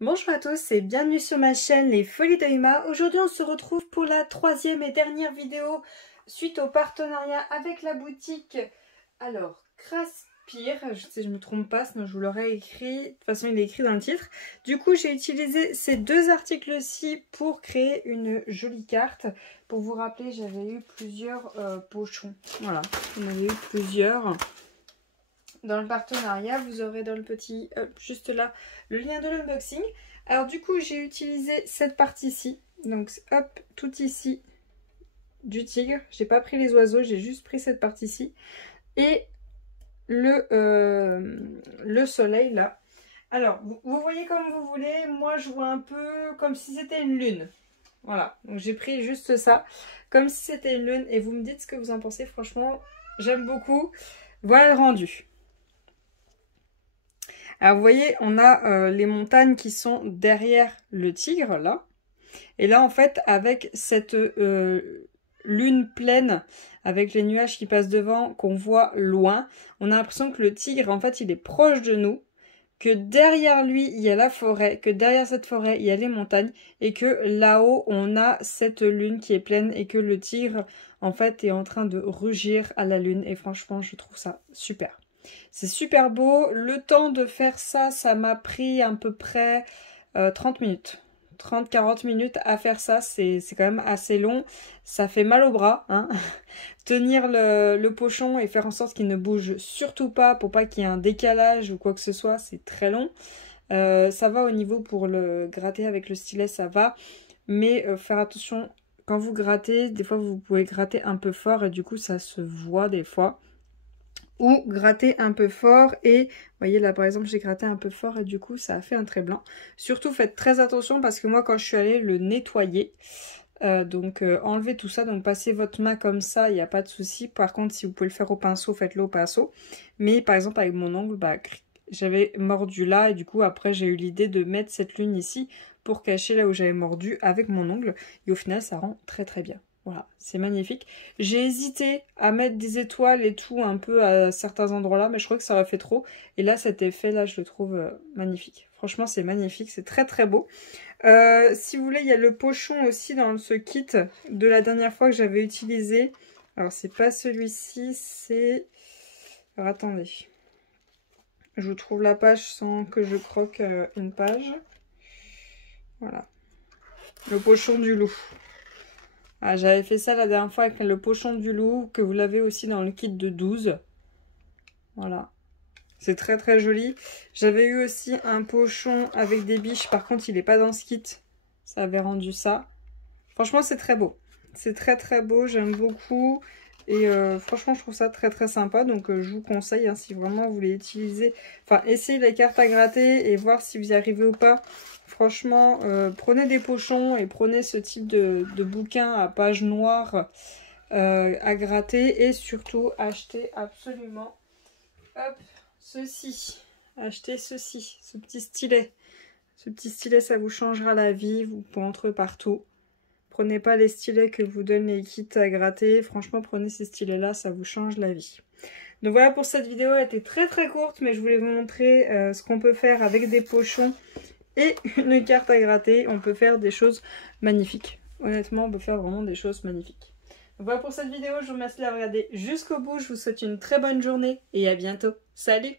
Bonjour à tous et bienvenue sur ma chaîne Les Folies d'Aïma. Aujourd'hui on se retrouve pour la troisième et dernière vidéo suite au partenariat avec la boutique. Alors, Craspire, si je ne me trompe pas, sinon je vous l'aurais écrit, de toute façon il est écrit dans le titre. Du coup j'ai utilisé ces deux articles-ci pour créer une jolie carte. Pour vous rappeler, j'avais eu plusieurs pochons, voilà, j'en avais eu plusieurs. Dans le partenariat, vous aurez dans le petit, juste là, le lien de l'unboxing. Alors du coup, j'ai utilisé cette partie-ci. Donc hop, tout ici du tigre. J'ai pas pris les oiseaux, j'ai juste pris cette partie-ci. Et le soleil là. Alors, vous voyez comme vous voulez. Moi, je vois un peu comme si c'était une lune. Voilà, donc j'ai pris juste ça, comme si c'était une lune. Et vous me dites ce que vous en pensez. Franchement, j'aime beaucoup. Voilà le rendu. Alors vous voyez, on a les montagnes qui sont derrière le tigre, là. Et là, en fait, avec cette lune pleine, avec les nuages qui passent devant, qu'on voit loin, on a l'impression que le tigre, en fait, il est proche de nous, que derrière lui, il y a la forêt, que derrière cette forêt, il y a les montagnes, et que là-haut, on a cette lune qui est pleine, et que le tigre, en fait, est en train de rugir à la lune. Et franchement, je trouve ça super. C'est super beau. Le temps de faire ça, ça m'a pris à peu près 30 minutes. 30-40 minutes à faire ça, c'est quand même assez long. Ça fait mal au bras, hein. Tenir le pochon et faire en sorte qu'il ne bouge surtout pas pour pas qu'il y ait un décalage ou quoi que ce soit, c'est très long. Ça va au niveau pour le gratter avec le stylet, ça va. Mais faire attention, quand vous grattez, des fois vous pouvez gratter un peu fort et du coup ça se voit des fois. Ou gratter un peu fort et vous voyez là par exemple j'ai gratté un peu fort et du coup ça a fait un trait blanc. Surtout faites très attention parce que moi quand je suis allée le nettoyer, enlevez tout ça, donc passez votre main comme ça, il n'y a pas de souci. Par contre si vous pouvez le faire au pinceau, faites-le au pinceau. Mais par exemple avec mon ongle, bah, j'avais mordu là et du coup après j'ai eu l'idée de mettre cette lune ici pour cacher là où j'avais mordu avec mon ongle. Et au final ça rend très très bien. Voilà, c'est magnifique. J'ai hésité à mettre des étoiles et tout un peu à certains endroits là, mais je crois que ça aurait fait trop. Et là, cet effet là, je le trouve magnifique. Franchement, c'est magnifique, c'est très très beau. Si vous voulez, il y a le pochon aussi dans ce kit de la dernière fois que j'avais utilisé. Alors, c'est pas celui-ci, c'est... Alors, attendez. Je vous trouve la page sans que je croque une page. Voilà. Le pochon du loup. Ah, j'avais fait ça la dernière fois avec le pochon du loup, que vous l'avez aussi dans le kit de 12. Voilà. C'est très très joli. J'avais eu aussi un pochon avec des biches. Par contre, il n'est pas dans ce kit. Ça avait rendu ça. Franchement, c'est très beau. C'est très très beau. J'aime beaucoup. Et franchement, je trouve ça très très sympa. Donc, je vous conseille, hein, si vraiment vous voulez utiliser... Enfin, essayez les cartes à gratter et voir si vous y arrivez ou pas. Franchement, prenez des pochons et prenez ce type de bouquin à page noire à gratter. Et surtout, achetez absolument, hop, ceci. Achetez ceci, ce petit stylet. Ce petit stylet, ça vous changera la vie. Vous pouvez en trouver partout. Prenez pas les stylets que vous donnent les kits à gratter. Franchement, prenez ces stylets-là, ça vous change la vie. Donc voilà pour cette vidéo. Elle était très très courte, mais je voulais vous montrer ce qu'on peut faire avec des pochons et une carte à gratter. On peut faire des choses magnifiques. Honnêtement, on peut faire vraiment des choses magnifiques. Donc voilà pour cette vidéo. Je vous remercie de la regarder jusqu'au bout. Je vous souhaite une très bonne journée et à bientôt. Salut!